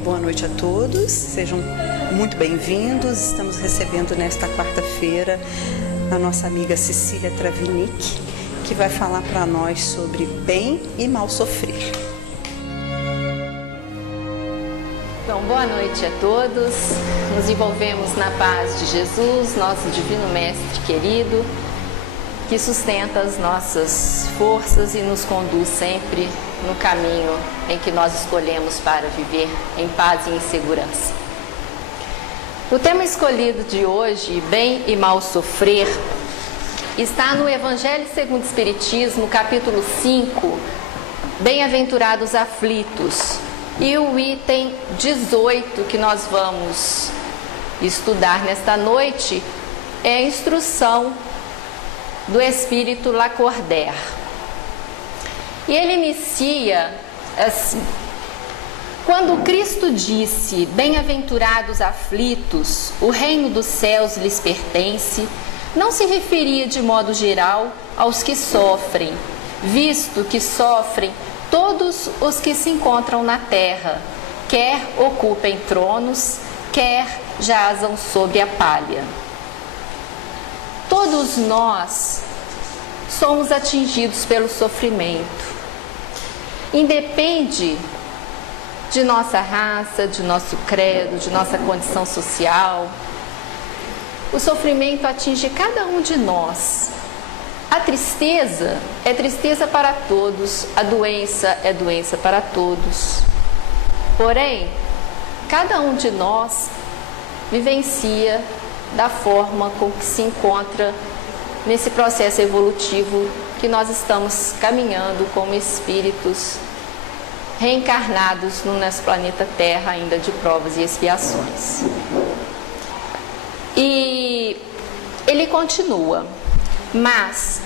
Boa noite a todos, sejam muito bem-vindos. Estamos recebendo nesta quarta-feira a nossa amiga Cecília Travinick, que vai falar para nós sobre bem e mal sofrer. Então, boa noite a todos. Nos envolvemos na paz de Jesus, nosso divino mestre querido, que sustenta as nossas forças e nos conduz sempre no caminho em que nós escolhemos para viver em paz e em segurança. O tema escolhido de hoje, bem e mal sofrer, está no Evangelho segundo o Espiritismo, capítulo 5, Bem-aventurados aflitos, e o item 18 que nós vamos estudar nesta noite é a instrução do Espírito Lacordaire. E ele inicia assim: quando Cristo disse, bem-aventurados aflitos, o reino dos céus lhes pertence, não se referia de modo geral aos que sofrem, visto que sofrem todos os que se encontram na terra, quer ocupem tronos, quer jazam sobre a palha. Todos nós somos atingidos pelo sofrimento. Independe de nossa raça, de nosso credo, de nossa condição social. O sofrimento atinge cada um de nós. A tristeza é tristeza para todos, a doença é doença para todos. Porém, cada um de nós vivencia da forma com que se encontra nesse processo evolutivo que nós estamos caminhando como espíritos reencarnados no nosso planeta Terra, ainda de provas e expiações. E ele continua: mas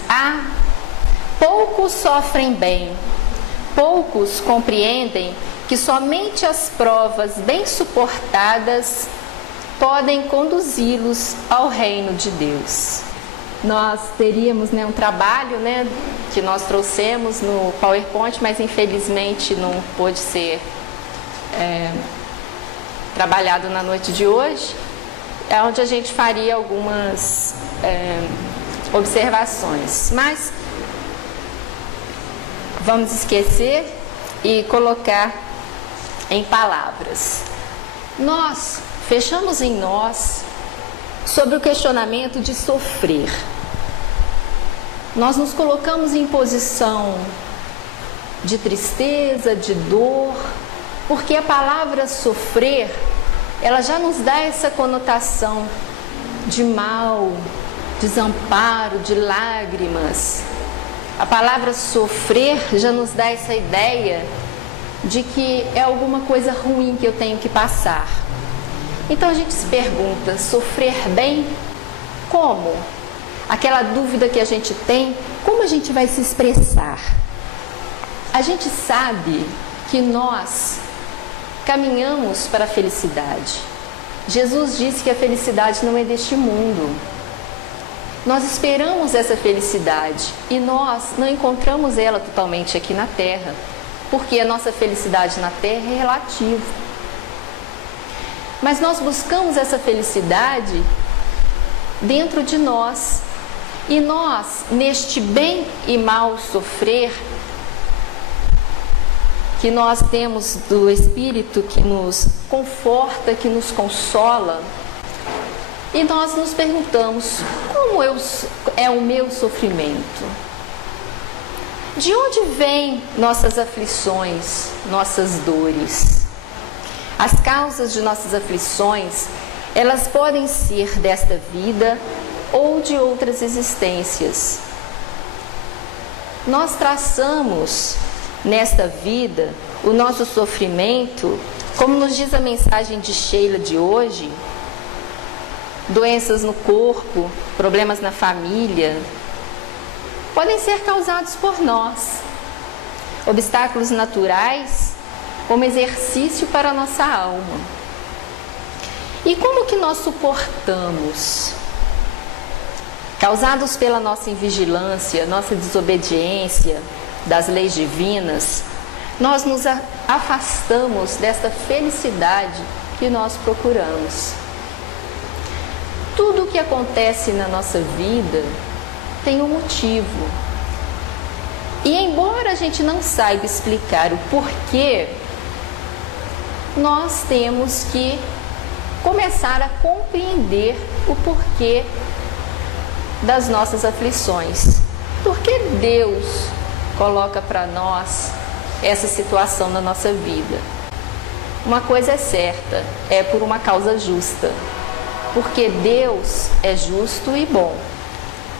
poucos sofrem bem, poucos compreendem que somente as provas bem suportadas podem conduzi-los ao reino de Deus. Nós teríamos um trabalho que nós trouxemos no PowerPoint, mas infelizmente não pôde ser trabalhado na noite de hoje, onde a gente faria algumas observações. Mas vamos esquecer e colocar em palavras. Nós fechamos em nós sobre o questionamento de sofrer. Nós nos colocamos em posição de tristeza, de dor, porque a palavra sofrer, ela já nos dá essa conotação de mal, desamparo, de lágrimas. A palavra sofrer já nos dá essa ideia de que é alguma coisa ruim que eu tenho que passar. Então a gente se pergunta, sofrer bem? Como? Aquela dúvida que a gente tem, como a gente vai se expressar? A gente sabe que nós caminhamos para a felicidade. Jesus disse que a felicidade não é deste mundo. Nós esperamos essa felicidade e nós não encontramos ela totalmente aqui na Terra, porque a nossa felicidade na Terra é relativa. Mas nós buscamos essa felicidade dentro de nós. E nós, neste bem e mal sofrer, que nós temos do Espírito que nos conforta, que nos consola, e nós nos perguntamos, como é o meu sofrimento? De onde vêm nossas aflições, nossas dores? As causas de nossas aflições, elas podem ser desta vida ou de outras existências. Nós traçamos nesta vida o nosso sofrimento, como nos diz a mensagem de Sheila de hoje, doenças no corpo, problemas na família, podem ser causados por nós. Obstáculos naturais, como exercício para a nossa alma. E como que nós suportamos? Causados pela nossa invigilância, nossa desobediência das leis divinas, nós nos afastamos desta felicidade que nós procuramos. Tudo o que acontece na nossa vida tem um motivo. E embora a gente não saiba explicar o porquê, nós temos que começar a compreender o porquê das nossas aflições. Por que Deus coloca para nós essa situação na nossa vida? Uma coisa é certa, é por uma causa justa. Porque Deus é justo e bom.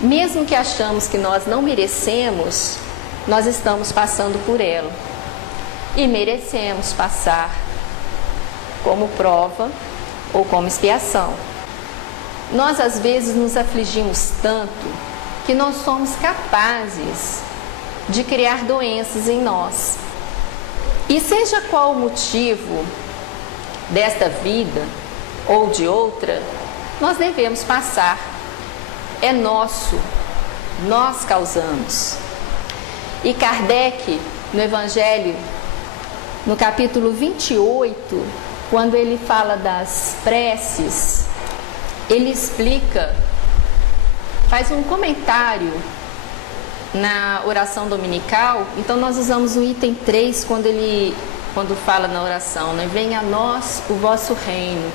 Mesmo que achamos que nós não merecemos, nós estamos passando por ela. E merecemos passar como prova ou como expiação. Nós às vezes nos afligimos tanto que nós somos capazes de criar doenças em nós. E seja qual o motivo desta vida ou de outra, nós devemos passar. É nosso, nós causamos. E Kardec, no Evangelho, no capítulo 28, quando ele fala das preces, ele explica, faz um comentário na oração dominical. Então nós usamos o item 3 quando fala na oração, né? Venha a nós o vosso reino.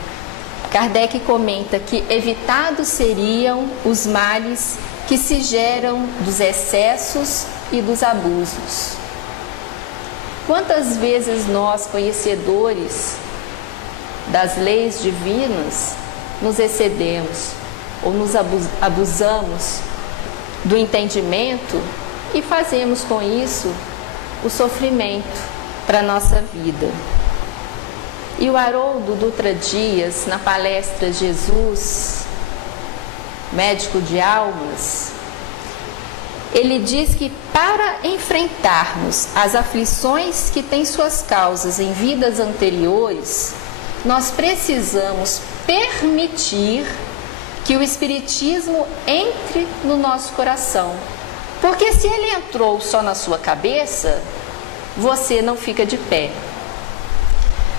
Kardec comenta que evitados seriam os males que se geram dos excessos e dos abusos. Quantas vezes nós, conhecedores das leis divinas, nos excedemos ou nos abusamos do entendimento e fazemos com isso o sofrimento para a nossa vida. E o Haroldo Dutra Dias, na palestra Jesus, Médico de Almas, ele diz que para enfrentarmos as aflições que têm suas causas em vidas anteriores, nós precisamos permitir que o Espiritismo entre no nosso coração. Porque se ele entrou só na sua cabeça, você não fica de pé.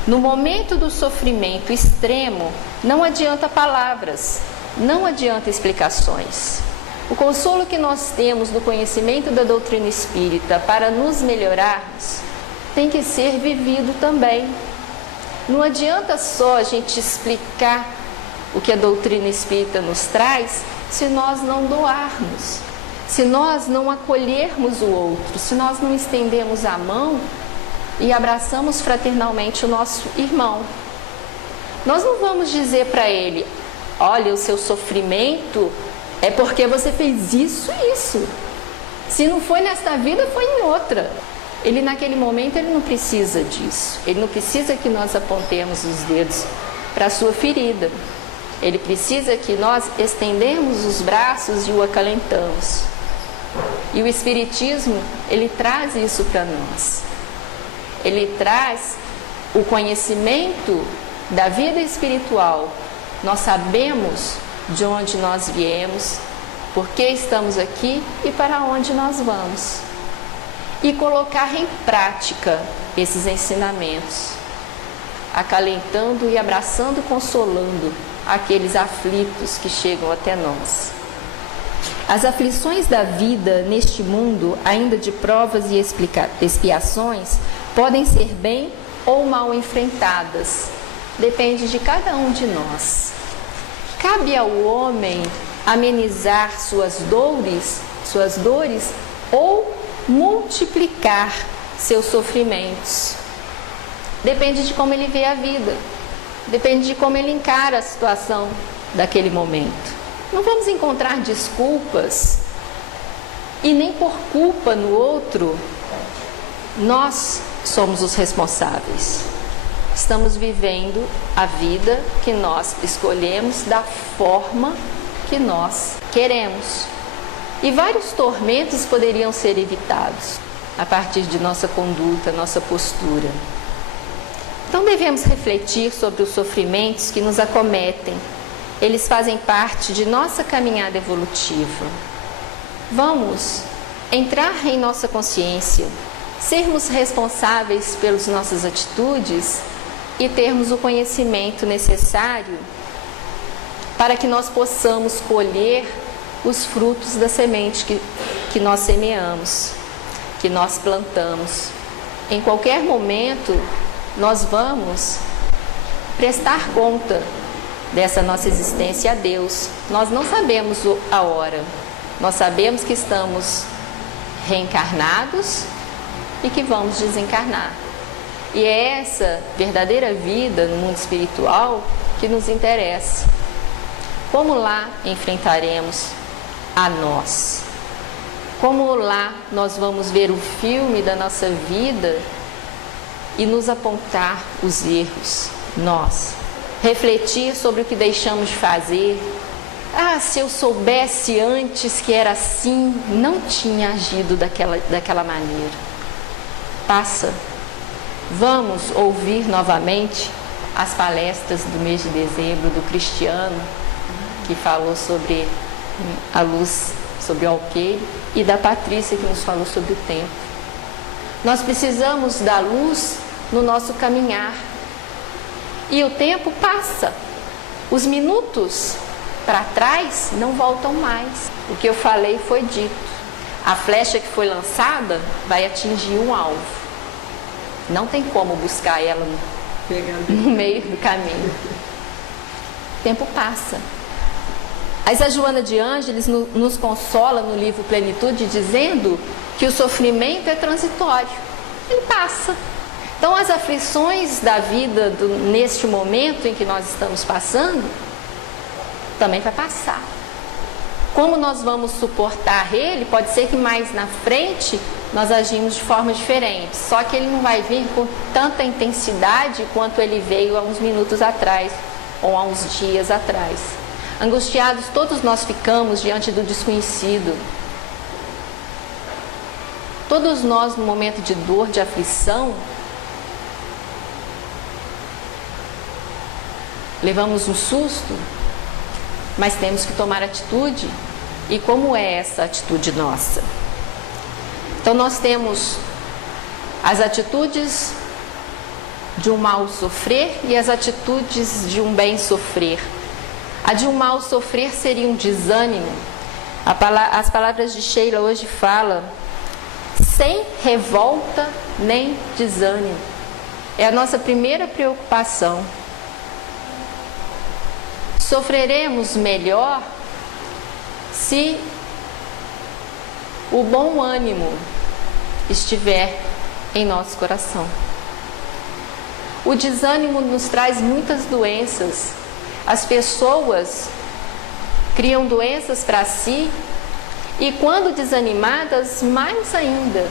No momento do sofrimento extremo, não adianta palavras, não adianta explicações. O consolo que nós temos do conhecimento da doutrina espírita para nos melhorarmos tem que ser vivido também. Não adianta só a gente explicar o que a doutrina espírita nos traz se nós não doarmos, se nós não acolhermos o outro, se nós não estendemos a mão e abraçamos fraternalmente o nosso irmão. Nós não vamos dizer para ele: olha, o seu sofrimento é porque você fez isso e isso. Se não foi nesta vida, foi em outra. Ele, naquele momento, ele não precisa disso. Ele não precisa que nós apontemos os dedos para a sua ferida. Ele precisa que nós estendemos os braços e o acalentamos. E o Espiritismo, ele traz isso para nós. Ele traz o conhecimento da vida espiritual. Nós sabemos de onde nós viemos, por que estamos aqui e para onde nós vamos. E colocar em prática esses ensinamentos, acalentando e abraçando, consolando aqueles aflitos que chegam até nós. As aflições da vida neste mundo, ainda de provas e expiações, podem ser bem ou mal enfrentadas. Depende de cada um de nós. Cabe ao homem amenizar suas dores ou multiplicar seus sofrimentos. Depende de como ele vê a vida. Depende de como ele encara a situação daquele momento. Não vamos encontrar desculpas e nem por culpa no outro. Nós somos os responsáveis. Estamos vivendo a vida que nós escolhemos da forma que nós queremos. E vários tormentos poderiam ser evitados a partir de nossa conduta, nossa postura. Então devemos refletir sobre os sofrimentos que nos acometem. Eles fazem parte de nossa caminhada evolutiva. Vamos entrar em nossa consciência sermos responsáveis pelas nossas atitudes e termos o conhecimento necessário para que nós possamos colher os frutos da semente que nós semeamos, que nós plantamos. Em qualquer momento, nós vamos prestar conta dessa nossa existência a Deus. Nós não sabemos a hora, nós sabemos que estamos reencarnados e que vamos desencarnar. E é essa verdadeira vida no mundo espiritual que nos interessa. Como lá enfrentaremos a nós? Como lá nós vamos ver o filme da nossa vida e nos apontar os erros? Nós. Refletir sobre o que deixamos de fazer. Ah, se eu soubesse antes que era assim, não tinha agido daquela maneira. Passa. Vamos ouvir novamente as palestras do mês de dezembro do Cristiano, que falou sobre a luz, sobre o alqueire, e da Patrícia, que nos falou sobre o tempo. Nós precisamos da luz no nosso caminhar. E o tempo passa. Os minutos para trás não voltam mais. O que eu falei foi dito. A flecha que foi lançada vai atingir um alvo. Não tem como buscar ela no meio do caminho. O tempo passa. A Isa Joana de Ângeles nos consola no livro Plenitude, dizendo que o sofrimento é transitório. Ele passa. Então, as aflições da vida, neste momento em que nós estamos passando, também vai passar. Como nós vamos suportar ele, pode ser que mais na frente nós agimos de forma diferente. Só que ele não vai vir com tanta intensidade quanto ele veio há uns minutos atrás, ou há uns dias atrás. Angustiados todos nós ficamos diante do desconhecido. Todos nós, no momento de dor, de aflição, levamos um susto, mas temos que tomar atitude. E como é essa atitude nossa? Então nós temos as atitudes de um mal sofrer e as atitudes de um bem sofrer. A de um mal sofrer seria um desânimo. As palavras de Sheila hoje falam: sem revolta nem desânimo. É a nossa primeira preocupação. Sofreremos melhor se o bom ânimo estiver em nosso coração. O desânimo nos traz muitas doenças. As pessoas criam doenças para si e, quando desanimadas, mais ainda,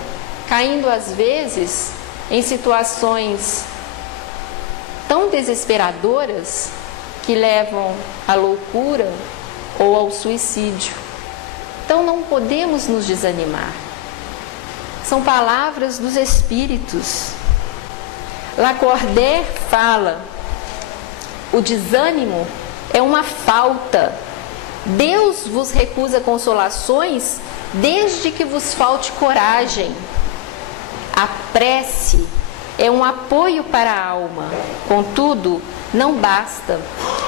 caindo às vezes em situações tão desesperadoras que levam à loucura ou ao suicídio. Então não podemos nos desanimar. São palavras dos Espíritos. Lacordaire fala: o desânimo é uma falta. Deus vos recusa consolações desde que vos falte coragem. A prece é um apoio para a alma, contudo, não basta.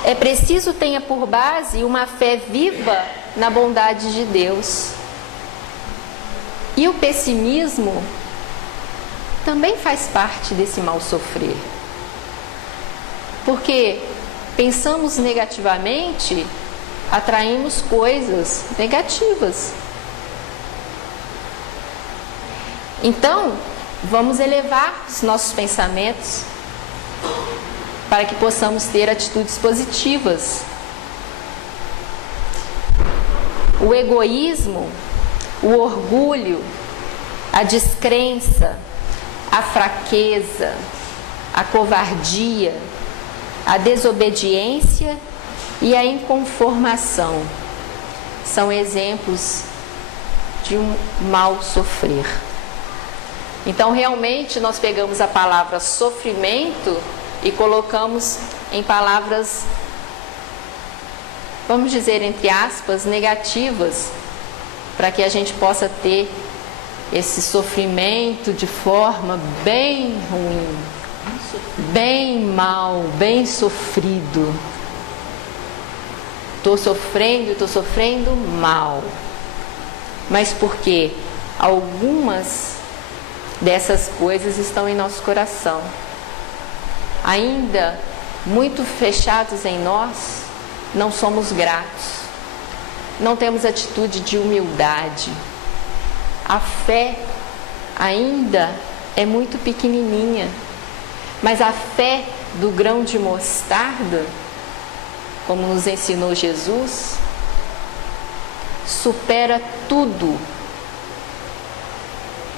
É preciso tenha por base uma fé viva na bondade de Deus. E o pessimismo também faz parte desse mal sofrer. Porque pensamos negativamente, atraímos coisas negativas. Então, vamos elevar os nossos pensamentos para que possamos ter atitudes positivas. O egoísmo, o orgulho, a descrença, a fraqueza, a covardia, a desobediência e a inconformação são exemplos de um mal sofrer. Então, realmente, nós pegamos a palavra sofrimento e colocamos em palavras, vamos dizer, entre aspas, negativas, para que a gente possa ter esse sofrimento de forma bem ruim, bem mal, bem sofrido. Estou sofrendo mal. Mas porque algumas dessas coisas estão em nosso coração, ainda muito fechados em nós, não somos gratos, não temos atitude de humildade. A fé ainda é muito pequenininha, mas a fé do grão de mostarda, como nos ensinou Jesus, supera tudo.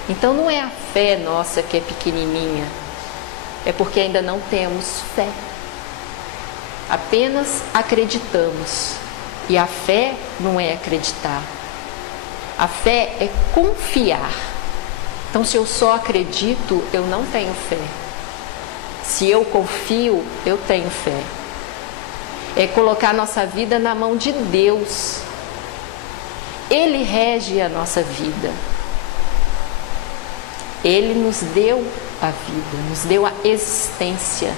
Então não é a fé nossa que é pequenininha, é porque ainda não temos fé. Apenas acreditamos. E a fé não é acreditar. A fé é confiar. Então, se eu só acredito, eu não tenho fé. Se eu confio, eu tenho fé. É colocar nossa vida na mão de Deus. Ele rege a nossa vida. Ele nos deu a vida, nos deu a existência.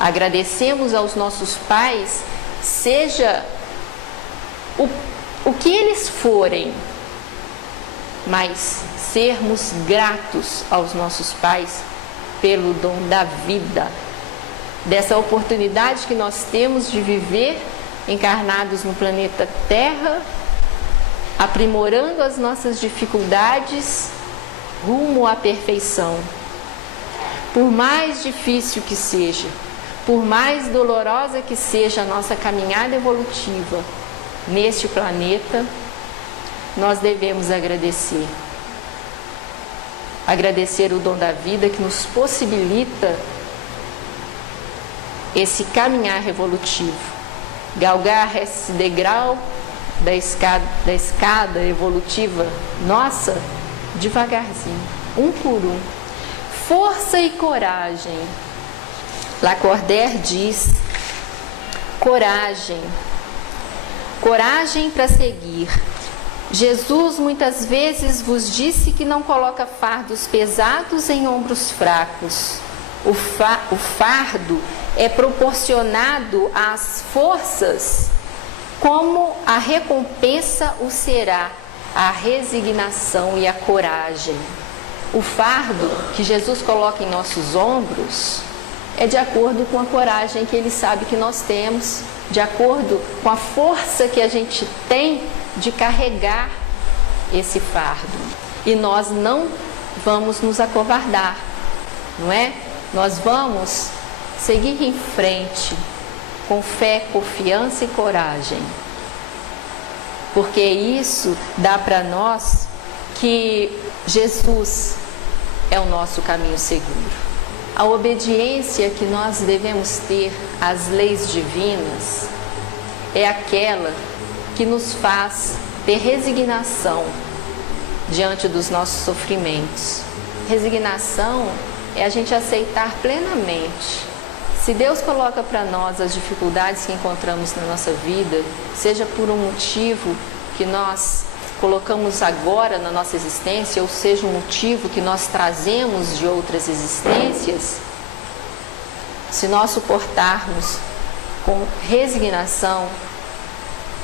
Agradecemos aos nossos pais, seja o que eles forem, mas sermos gratos aos nossos pais pelo dom da vida, dessa oportunidade que nós temos de viver encarnados no planeta Terra, aprimorando as nossas dificuldades rumo à perfeição. Por mais difícil que seja, por mais dolorosa que seja a nossa caminhada evolutiva neste planeta, nós devemos agradecer. Agradecer o dom da vida que nos possibilita esse caminhar evolutivo, galgar esse degrau da escada evolutiva nossa devagarzinho, um por um. Força e coragem. Lacordaire diz: coragem, coragem para seguir. Jesus muitas vezes vos disse que não coloca fardos pesados em ombros fracos. O fardo é proporcionado às forças, como a recompensa o será a resignação e a coragem. O fardo que Jesus coloca em nossos ombros é de acordo com a coragem que Ele sabe que nós temos, de acordo com a força que a gente tem de carregar esse fardo. E nós não vamos nos acovardar, não é? Nós vamos seguir em frente com fé, confiança e coragem. Porque isso dá para nós que Jesus é o nosso caminho seguro. A obediência que nós devemos ter às leis divinas é aquela que nos faz ter resignação diante dos nossos sofrimentos. Resignação é a gente aceitar plenamente. Se Deus coloca para nós as dificuldades que encontramos na nossa vida, seja por um motivo que nós colocamos agora na nossa existência, ou seja, um motivo que nós trazemos de outras existências, se nós suportarmos com resignação,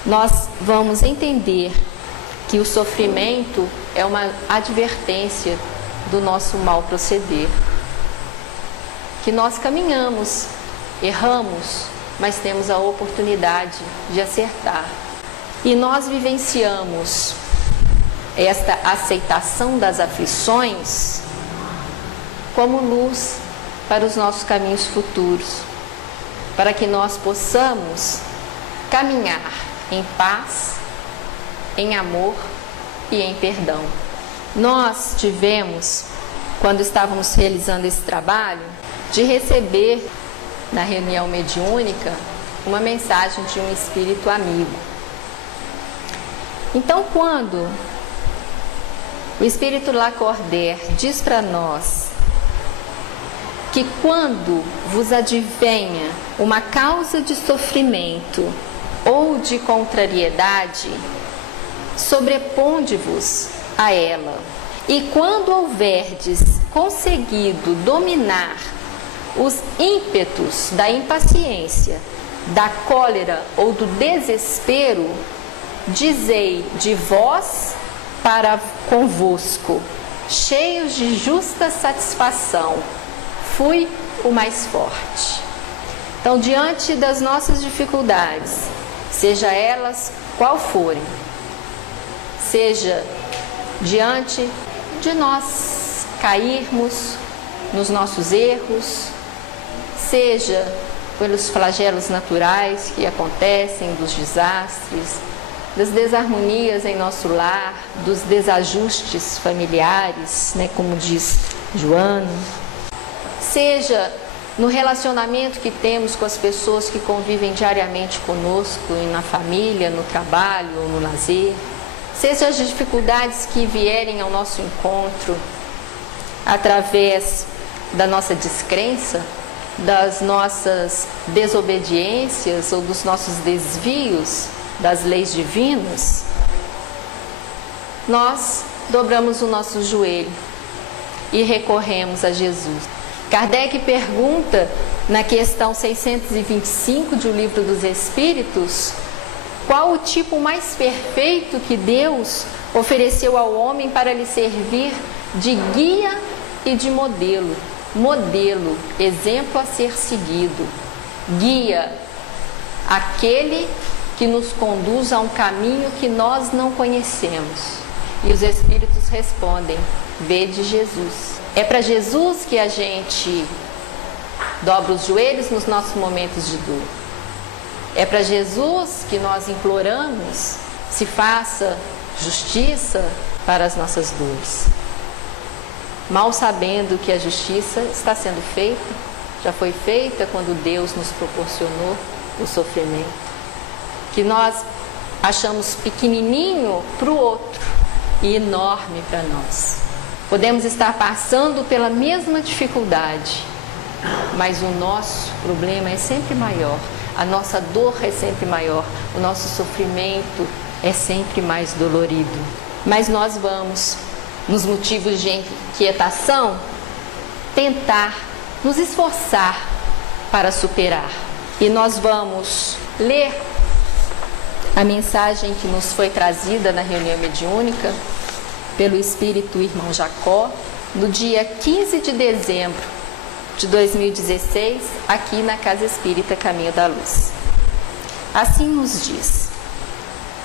nós vamos entender que o sofrimento é uma advertência do nosso mau proceder. Que nós caminhamos, erramos, mas temos a oportunidade de acertar. E nós vivenciamos esta aceitação das aflições como luz para os nossos caminhos futuros, para que nós possamos caminhar em paz, em amor e em perdão. Nós tivemos, quando estávamos realizando esse trabalho, de receber na reunião mediúnica uma mensagem de um espírito amigo. Então, quando o espírito Lacordaire diz para nós que quando vos advenha uma causa de sofrimento ou de contrariedade, sobreponde-vos a ela E quando houverdes conseguido dominar os ímpetos da impaciência, da cólera ou do desespero, dizei de vós para convosco, cheios de justa satisfação, fui o mais forte. Então, diante das nossas dificuldades, seja elas qual forem, seja diante de nós cairmos nos nossos erros, seja pelos flagelos naturais que acontecem, dos desastres, das desarmonias em nosso lar, dos desajustes familiares, como diz Joana, seja no relacionamento que temos com as pessoas que convivem diariamente conosco, na família, no trabalho ou no lazer, seja as dificuldades que vierem ao nosso encontro através da nossa descrença, das nossas desobediências ou dos nossos desvios das leis divinas, nós dobramos o nosso joelho e recorremos a Jesus. Kardec pergunta na questão 625 de O Livro dos Espíritos, qual o tipo mais perfeito que Deus ofereceu ao homem para lhe servir de guia e de modelo. Modelo, exemplo a ser seguido. Guia, aquele que nos conduz a um caminho que nós não conhecemos. E os Espíritos respondem, vede Jesus. É para Jesus que a gente dobra os joelhos nos nossos momentos de dor. É para Jesus que nós imploramos, se faça justiça para as nossas dores. Mal sabendo que a justiça está sendo feita, já foi feita quando Deus nos proporcionou o sofrimento, que nós achamos pequenininho para o outro e enorme para nós. Podemos estar passando pela mesma dificuldade, mas o nosso problema é sempre maior, a nossa dor é sempre maior, o nosso sofrimento é sempre mais dolorido. Mas nós vamos, nos motivos de inquietação, tentar nos esforçar para superar. E nós vamos ler a mensagem que nos foi trazida na reunião mediúnica pelo Espírito Irmão Jacó, no dia 15 de dezembro de 2016, aqui na Casa Espírita Caminho da Luz. Assim nos diz: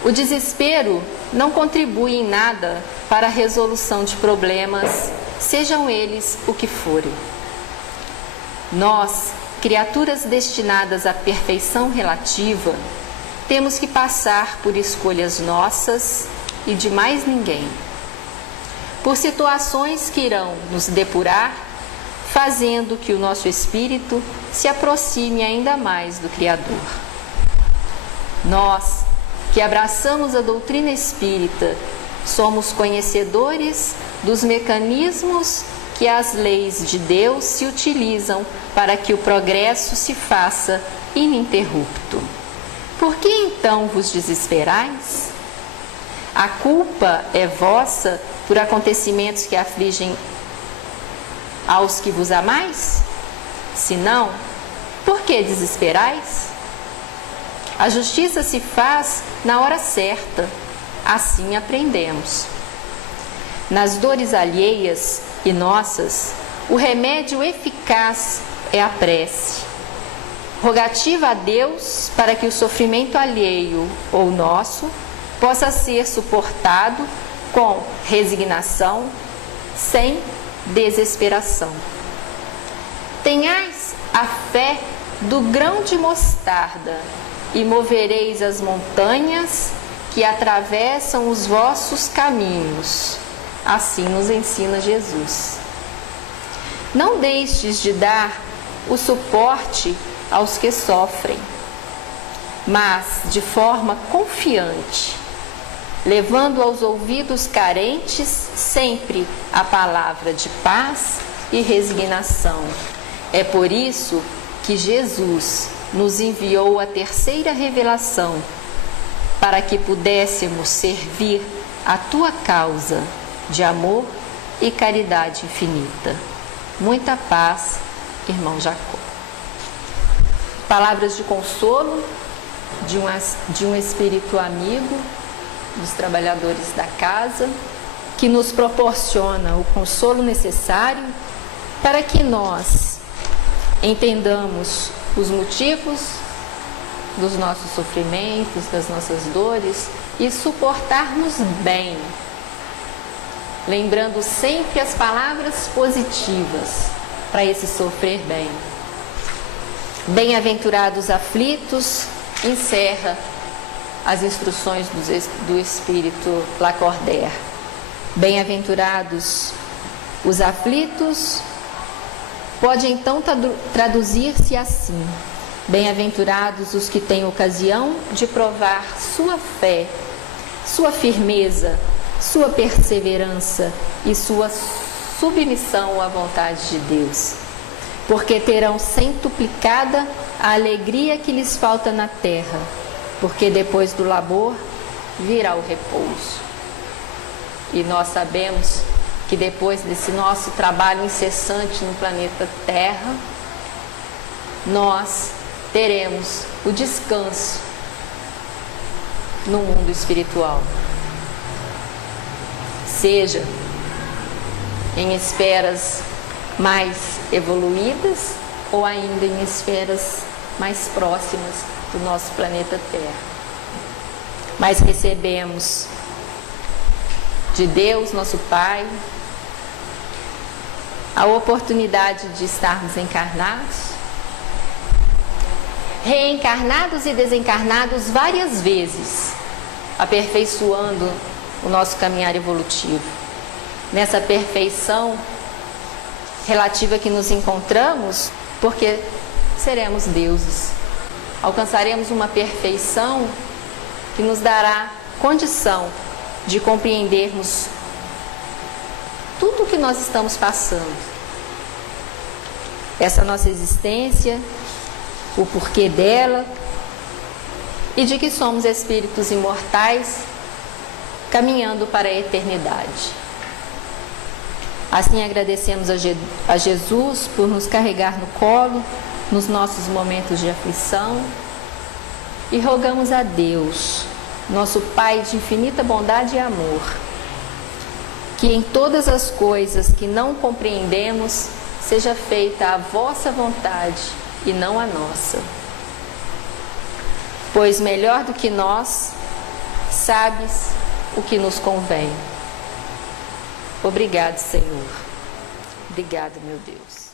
o desespero não contribui em nada para a resolução de problemas, sejam eles o que forem. Nós, criaturas destinadas à perfeição relativa, temos que passar por escolhas nossas e de mais ninguém, por situações que irão nos depurar, fazendo que o nosso espírito se aproxime ainda mais do Criador. Nós, que abraçamos a doutrina espírita, somos conhecedores dos mecanismos que as leis de Deus se utilizam para que o progresso se faça ininterrupto. Por que então vos desesperais? A culpa é vossa por acontecimentos que afligem aos que vos amais? Se não, por que desesperais? A justiça se faz na hora certa, assim aprendemos. Nas dores alheias e nossas, o remédio eficaz é a prece. Rogativa a Deus para que o sofrimento alheio ou nosso possa ser suportado com resignação, sem desesperação. Tenhais a fé do grão de mostarda e movereis as montanhas que atravessam os vossos caminhos. Assim nos ensina Jesus. Não deixes de dar o suporte aos que sofrem, mas de forma confiante, levando aos ouvidos carentes sempre a palavra de paz e resignação. É por isso que Jesus nos enviou a terceira revelação, para que pudéssemos servir a tua causa de amor e caridade infinita. Muita paz, irmão Jacó. Palavras de consolo de um espírito amigo dos trabalhadores da casa, que nos proporciona o consolo necessário para que nós entendamos os motivos dos nossos sofrimentos, das nossas dores e suportarmos bem, lembrando sempre as palavras positivas para esse sofrer bem. Bem-aventurados aflitos, encerra as instruções do Espírito Lacordaire. Bem-aventurados os aflitos, pode então traduzir-se assim: bem-aventurados os que têm ocasião de provar sua fé, sua firmeza, sua perseverança e sua submissão à vontade de Deus, porque terão centuplicada a alegria que lhes falta na terra, porque depois do labor virá o repouso. E nós sabemos que depois desse nosso trabalho incessante no planeta Terra, nós teremos o descanso no mundo espiritual. Seja em esferas mais evoluídas ou ainda em esferas mais próximas do nosso planeta Terra. Mas recebemos de Deus, nosso Pai, a oportunidade de estarmos encarnados, reencarnados e desencarnados várias vezes, aperfeiçoando o nosso caminhar evolutivo. Nessa perfeição relativa que nos encontramos, porque seremos deuses. Alcançaremos uma perfeição que nos dará condição de compreendermos tudo o que nós estamos passando. Essa nossa existência, o porquê dela e de que somos espíritos imortais caminhando para a eternidade. Assim agradecemos a Jesus por nos carregar no colo nos nossos momentos de aflição e rogamos a Deus, nosso Pai de infinita bondade e amor, que em todas as coisas que não compreendemos seja feita a vossa vontade e não a nossa. Pois melhor do que nós, sabes o que nos convém. Obrigado, Senhor. Obrigado, meu Deus.